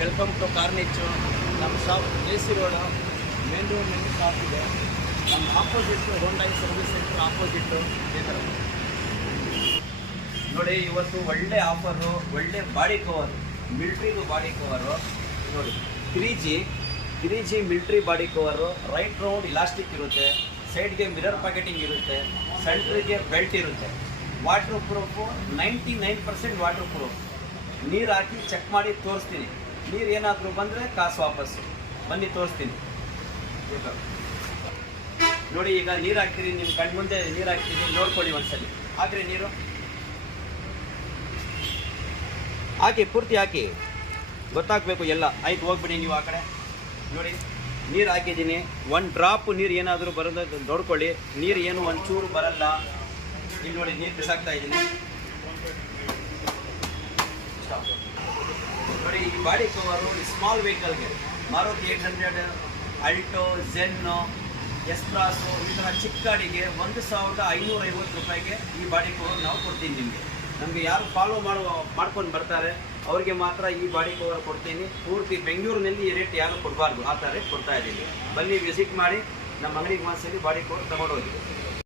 Welcome to ಕಾರ್ನಿಚ್ಚು. ನಮ್ಮ shop AC road main shop ಇದೆ. ನಮ್ಮ opposite Hyundai service centre opposite ಇದೇ ಥರ ನೋಡಿ. ಇವತ್ತು ಒಳ್ಳೆ ಆಫರು, ಒಳ್ಳೆ ಬಾಡಿ ಕವರು, ಮಿಲ್ಟ್ರಿದು ಬಾಡಿ ಕವರು ನೋಡಿ. 3G military body cover. Right round elastic ಇರುತ್ತೆ, ಸೈಡ್ಗೆ ಮಿರರ್ ಪ್ಯಾಕೆಟಿಂಗ್ ಇರುತ್ತೆ, ಸೆಂಟ್ರಿಗೆ ಬೆಲ್ಟ್ ಇರುತ್ತೆ. Water proof 99% water proof. ನೀರು ಹಾಕಿ ಚೆಕ್ ಮಾಡಿ ತೋರಿಸ್ತೀನಿ. ನೀರು ಏನಾದರೂ ಬಂದರೆ ಕಾಸು ವಾಪಸ್ಸು. ಬನ್ನಿ ತೋರಿಸ್ತೀನಿ ನೋಡಿ. ಈಗ ನೀರು ಹಾಕ್ತೀರಿ, ನಿಮ್ಮ ಕಣ್ಣು ಮುಂದೆ ನೀರು ಹಾಕ್ತೀನಿ, ನೋಡ್ಕೊಳ್ಳಿ ಒಂದ್ಸಲಿ. ಹಾಕ್ರಿ ನೀರು ಹಾಕಿ, ಪೂರ್ತಿ ಹಾಕಿ, ಗೊತ್ತಾಗಬೇಕು ಎಲ್ಲ. ಆಯ್ತು, ಹೋಗ್ಬಿಡಿ ನೀವು ಆ ಕಡೆ ನೋಡಿ. ನೀರು ಹಾಕಿದ್ದೀನಿ. 1 ಡ್ರಾಪ್ ನೀರು ಏನಾದರೂ ಬರೋದು ನೋಡ್ಕೊಳ್ಳಿ. ನೀರು ಏನು ಒಂಚೂರು ಬರಲ್ಲ. ಇಲ್ಲಿ ನೋಡಿ, ನೀರು ಬಿಸಾಕ್ತಾ ಇದ್ದೀನಿ ನೋಡಿ. ಈ ಬಾಡಿ ಕವರು ಸ್ಮಾಲ್ ವೆಹಿಕಲ್ಗೆ, ಮಾರುತಿ 800, ಅಲ್ಟೋ, ಝೆನ್ನು, ಎಸ್ಪ್ರಾಸು, ಈ ಥರ ಚಿಕ್ಕ ಗಾಡಿಗೆ 1550 ರೂಪಾಯಿಗೆ ಈ ಬಾಡಿ ಕವರ್ ನಾವು ಕೊಡ್ತೀನಿ ನಿಮಗೆ. ನಮಗೆ ಯಾರು ಫಾಲೋ ಮಾಡ್ಕೊಂಡು ಬರ್ತಾರೆ ಅವರಿಗೆ ಮಾತ್ರ ಈ ಬಾಡಿ ಕವರ್ ಕೊಡ್ತೀನಿ. ಪೂರ್ತಿ ಬೆಂಗಳೂರಿನಲ್ಲಿ ಈ ರೇಟ್ ಯಾರು ಕೊಡಬಾರ್ದು, ಆ ಥರ ರೇಟ್ ಕೊಡ್ತಾ ಇದ್ದೀನಿ. ಬನ್ನಿ, ವಿಸಿಟ್ ಮಾಡಿ ನಮ್ಮ ಅಂಗಡಿಗೆ ಒಂದ್ಸಲಿ ಬಾಡಿ ಕವರ್ ತೊಗೊಂಡೋಗಿ.